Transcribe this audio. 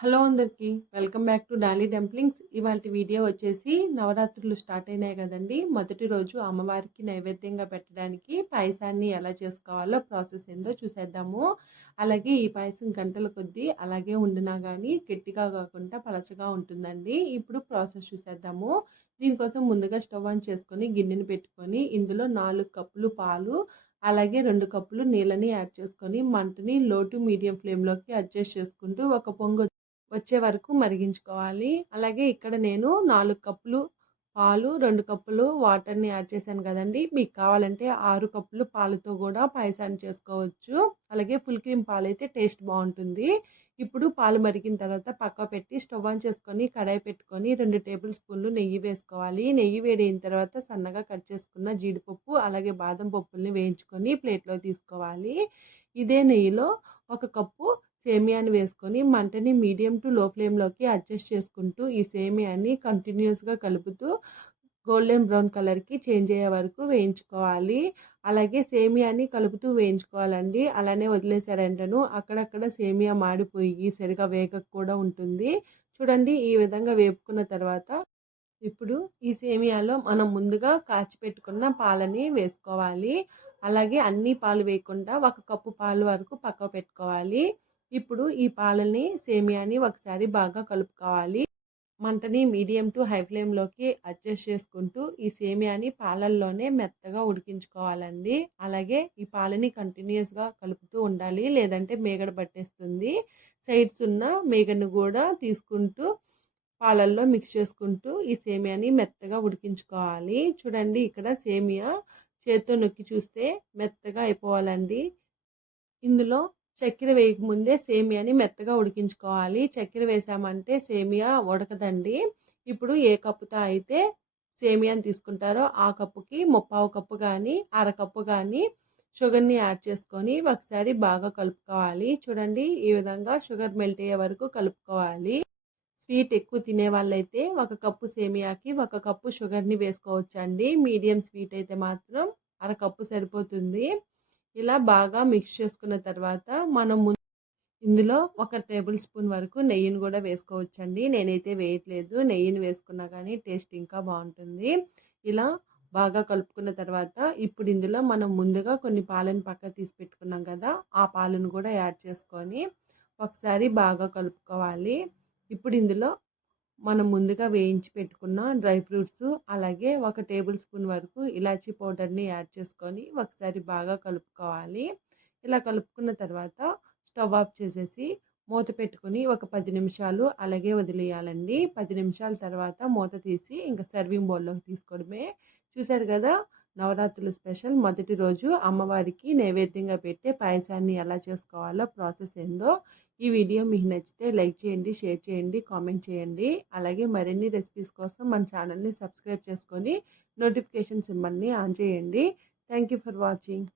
Hello అందరికీ. Welcome back to Dolly dumplings. ఇవాల్టి video వచ్చేసి నవరాత్రులు స్టార్ట్ అయినాయి కదండీ! మొదటి రోజు అమ్మవారికి నైవేద్యంగా పెట్టడానికి పాయసాన్ని ఎలా చేసుకోవాలో ప్రాసెస్ ఏందో చూసేద్దాము. అలాగే ఈ పాయసం గంటల కొద్దీ అలాగే ఉండినా గానీ గట్టిగా కాకుండా పలచగా ఉంటుందండి. ఇప్పుడు ప్రాసెస్ చూసేద్దాము. దీనికోసం ముందుగా స్టవ్ ఆన్ చేసుకొని గిన్నెని పెట్టుకొని ఇందులో 4 కప్పులు పాలు అలాగే 2 కప్పులు నీళ్ళని యాడ్ చేసుకొని మంటని లో టు మీడియం ఫ్లేమ్‌లోకి అడ్జస్ట్ చేసుకుంటూ ఒక పొంగు వచ్చే వరకు మరిగించుకోవాలి. అలాగే ఇక్కడ నేను 4 కప్పులు పాలు, 2 కప్పులు వాటర్‌ని యాడ్ చేశాను కదండీ! మీకు కావాలంటే 6 కప్పులు పాలతో గూడా పాయసాన్ని చేసుకోవచ్చు. అలాగే ఫుల్ క్రీమ్ పాలైతే టేస్ట్ బావుంటుంది. ఇప్పుడు పాలు మరిగిన తర్వాత పక్కకు పెట్టి స్టవ్ ఆన్ చేసుకొని కడాయి పెట్టుకొని 2 టేబుల్ స్పూన్లు నెయ్యి వేసుకోవాలి. నెయ్యి వేడైన తర్వాత సన్నగా కట్ చేసుకున్న జీడిపప్పు అలాగే బాదం పప్పుల్ని వేయించుకొని ప్లేట్‌లోకి తీసుకోవాలి. ఇదే నెయ్యిలో ఒక కప్పు సేమియాని వేసుకొని మంటని మీడియం టు లో ఫ్లేమ్‌లోకి అడ్జస్ట్ చేసుకుంటూ ఈ సేమియాని కంటిన్యూయస్‌గా కలుపుతూ గోల్డెన్ బ్రౌన్ కలర్‌కి చేంజ్ అయ్యే వరకు వేయించుకోవాలి. అలాగే సేమియాని కలుపుతూ వేయించుకోవాలండి. అలానే వదిలేసారంటేను అక్కడక్కడ సేమియా మాడిపోయి సరిగా వేగక కూడా ఉంటుంది. చూడండి ఈ విధంగా వేపుకున్న తర్వాత ఇప్పుడు ఈ సేమియాలో మనం ముందుగా కాచి పెట్టుకున్న పాలని వేసుకోవాలి. అలాగే అన్ని పాలు వేయకుండా ఒక కప్పు పాలు వరకు పక్కకు పెట్టుకోవాలి. ఇప్పుడు ఈ పాలని సేమియాని ఒకసారి బాగా కలుపుకోవాలి. మంటని మీడియం టు హై ఫ్లేమ్‌లోకి అడ్జస్ట్ చేసుకుంటూ ఈ సేమియాని పాలల్లోనే మెత్తగా ఉడికించుకోవాలండి. అలాగే ఈ పాలని కంటిన్యూయస్‌గా కలుపుతూ ఉండాలి. లేదంటే మీగడ పట్టేస్తుంది. సైడ్స్ ఉన్న మీగడను గూడా తీసుకుంటూ పాలల్లో మిక్స్ చేసుకుంటూ ఈ సేమియాని మెత్తగా ఉడికించుకోవాలి. చూడండి ఇక్కడ సేమియా చేత్తో నొక్కి చూస్తే మెత్తగా అయిపోవాలండి. ఇందులో చక్కెర వేయకముందే సేమియాని మెత్తగా ఉడికించుకోవాలి. చక్కెర వేసామంటే సేమియా ఉడకదండి. ఇప్పుడు ఏ కప్పుతో అయితే సేమియాని తీసుకుంటారో ఆ కప్పుకి ముప్పావు కప్పు గానీ, అరకప్పు గానీ షుగర్‌ని యాడ్ చేసుకొని ఒకసారి బాగా కలుపుకోవాలి. చూడండి ఈ విధంగా షుగర్ మెల్ట్ అయ్యే వరకు కలుపుకోవాలి. స్వీట్ ఎక్కువ తినేవాళ్ళైతే ఒక కప్పు సేమియాకి ఒక కప్పు షుగర్‌ని వేసుకోవచ్చండి. మీడియం స్వీట్ అయితే మాత్రం అరకప్పు సరిపోతుంది. ఇలా బాగా మిక్స్ చేసుకున్న తర్వాత మనం ఇందులో ఒక టేబుల్ స్పూన్ వరకు నెయ్యిని గూడా వేసుకోవచ్చండి. నేనైతే వేయట్లేదు. నెయ్యిని వేసుకున్నా గానీ టేస్ట్ ఇంకా బావుంటుంది. ఇలా బాగా కలుపుకున్న తర్వాత ఇప్పుడు ఇందులో మనం ముందుగా కొన్ని పాలను పక్కకు తీసి పెట్టుకున్నాం కదా! ఆ పాలను గూడా యాడ్ చేసుకొని ఒకసారి బాగా కలుపుకోవాలి. ఇప్పుడు ఇందులో మనం ముందుగా వేయించి పెట్టుకున్న డ్రై ఫ్రూట్స్ అలాగే ఒక టేబుల్ స్పూన్ వరకు ఇలాచీ పౌడర్‌ని యాడ్ చేసుకొని ఒకసారి బాగా కలుపుకోవాలి. ఇలా కలుపుకున్న తర్వాత స్టవ్ ఆఫ్ చేసేసి మూత పెట్టుకొని ఒక 10 నిమిషాలు అలాగే వదిలేయాలండి. 10 నిమిషాల తర్వాత మూత తీసి ఇంక సర్వింగ్ బౌల్‌లోకి తీసుకోవడమే. చూసారు గదా! నవరాత్రుల స్పెషల్ మొదటి రోజు అమ్మవారికి నైవేద్యంగా పెట్టే పాయసాన్ని ఎలా చేసుకోవాలో ప్రాసెస్ ఏందో ఈ వీడియో మీకు నచ్చితే లైక్ చేయండి, షేర్ చేయండి, కామెంట్ చేయండి. అలాగే మరిన్ని రెసిపీస్ కోసం మన ఛానల్‌ని సబ్స్క్రైబ్ చేసుకొని నోటిఫికేషన్ సింబల్‌ని ఆన్ చేయండి. Thank you for watching.